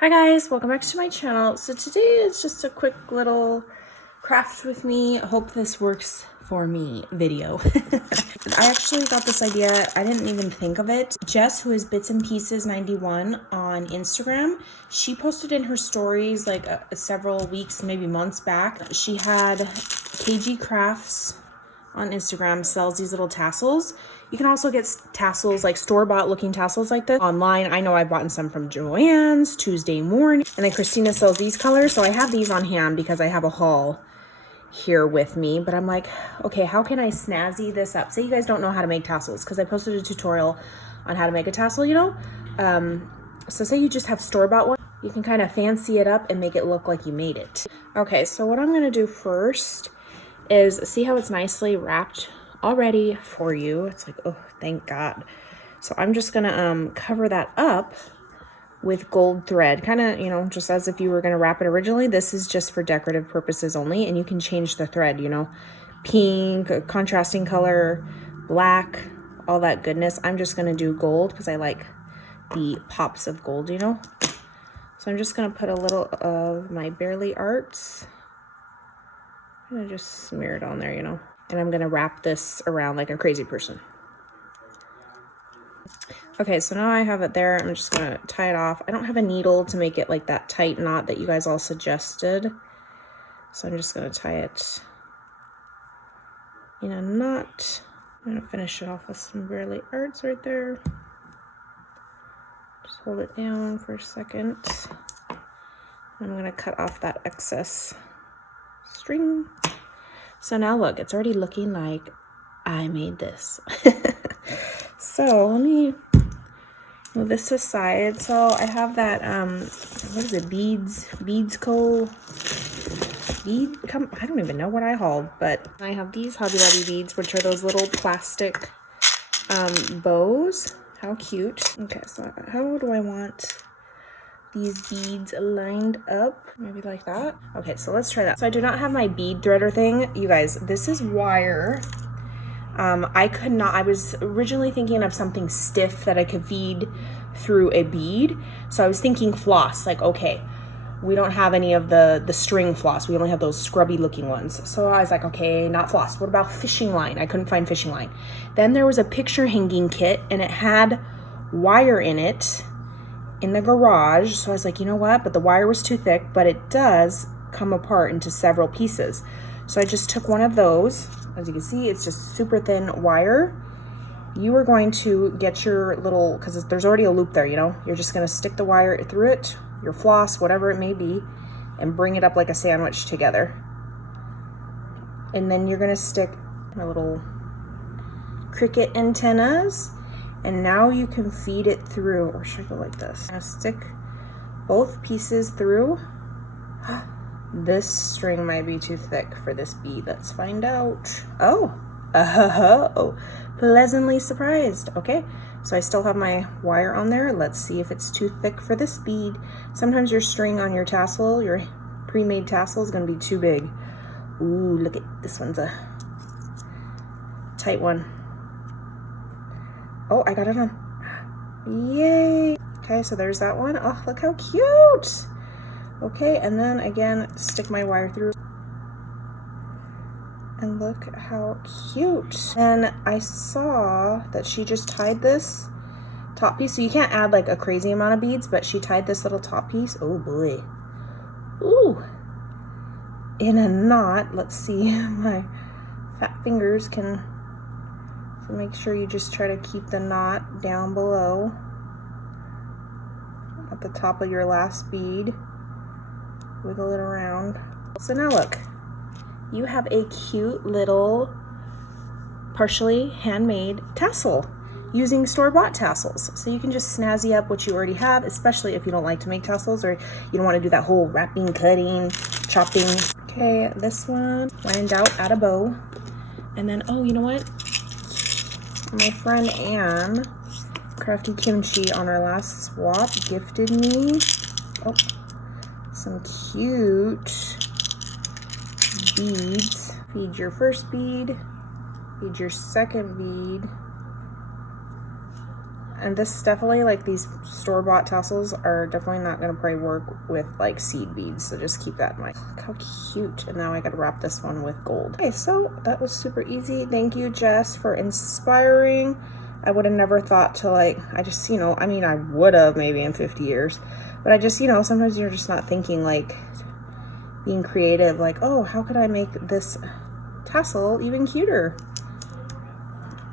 Hi guys, welcome back to my channel. So today is just a quick little craft with me. I hope this works for me video. I actually got this idea, I didn't even think of it. Jess, who is Bits and Pieces 91 on Instagram, she posted in her stories like several weeks, maybe months back. She had KG Crafts on Instagram sells these little tassels. You can also get tassels, like store-bought looking tassels like this online. I know I bought some from Joann's Tuesday morning. And then Christina sells these colors. So I have these on hand because I have a haul here with me. But I'm like, okay, how can I snazzy this up? Say you guys don't know how to make tassels, because I posted a tutorial on how to make a tassel, you know? So say you just have store-bought one. You can kind of fancy it up and make it look like you made it. Okay, so what I'm going to do first is see how it's nicely wrapped already for you. It's like, oh, thank God. So I'm just gonna cover that up with gold thread, kind of, you know, just as if you were gonna wrap it originally. This is just for decorative purposes only, and you can change the thread, you know, pink, contrasting color, black, all that goodness. I'm just gonna do gold because I like the pops of gold, you know. So I'm just gonna put a little of my Barely Arts. I'm gonna just smear it on there, you know, and I'm gonna wrap this around like a crazy person. Okay, so now I have it there. I'm just gonna tie it off. I don't have a needle to make it like that tight knot that you guys all suggested. So I'm just gonna tie it in a knot. I'm gonna finish it off with some Barely Arts right there. Just hold it down for a second. I'm gonna cut off that excess string. So now look, it's already looking like I made this. So let me move this aside. So I have that what is it, I don't even know what I hauled, but I have these Hobby Lobby beads, which are those little plastic bows. How cute. Okay, so how do I want these beads lined up? Maybe like that. Okay, so let's try that. So I do not have my bead threader thing. You guys, this is wire. I was originally thinking of something stiff that I could feed through a bead. So I was thinking floss, like, okay, we don't have any of the string floss. We only have those scrubby looking ones. So I was like, okay, not floss. What about fishing line? I couldn't find fishing line. Then there was a picture hanging kit and it had wire in it in the garage. So I was like, you know what? But the wire was too thick, but it does come apart into several pieces. So I just took one of those. As you can see, it's just super thin wire. You are going to get your little, because there's already a loop there, you know, you're just going to stick the wire through it, your floss, whatever it may be, and bring it up like a sandwich together. And then you're going to stick my little cricket antennas. And now you can feed it through, or should I go like this? I'm gonna stick both pieces through. This string might be too thick for this bead. Let's find out. Oh, pleasantly surprised. Okay, so I still have my wire on there. Let's see if it's too thick for this bead. Sometimes your string on your tassel, your pre-made tassel, is gonna be too big. Ooh, look at this one's a tight one. Oh, I got it on. Yay. Okay, so there's that one. Oh, look how cute. Okay, and then again, stick my wire through. And look how cute. And I saw that she just tied this top piece. So you can't add like a crazy amount of beads, but she tied this little top piece. Oh boy. Ooh. In a knot. Let's see. My fat fingers can... So make sure you just try to keep the knot down below at the top of your last bead. Wiggle it around. So now look, you have a cute little partially handmade tassel using store-bought tassels. So you can just snazzy up what you already have, especially if you don't like to make tassels or you don't want to do that whole wrapping, cutting, chopping. Okay, this one, when in doubt, add a bow. And then, oh, you know what? My friend Anne, Crafty Kimchi, on our last swap gifted me some cute beads. Feed your first bead, feed your second bead, And this definitely, like, these store-bought tassels are definitely not gonna probably work with like seed beads, so just keep that in mind. Look how cute. And now I gotta wrap this one with gold. Okay, so that was super easy. Thank you, Jess, for inspiring. I would have never thought to, like, I just, you know, I mean, I would have maybe in 50 years, but I just, you know, sometimes you're just not thinking, like, being creative, like, oh, how could I make this tassel even cuter?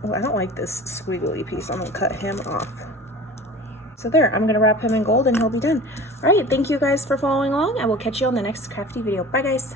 Oh, I don't like this squiggly piece. I'm gonna cut him off. So there, I'm gonna wrap him in gold and he'll be done. All right, thank you guys for following along. I will catch you on the next crafty video. Bye, guys.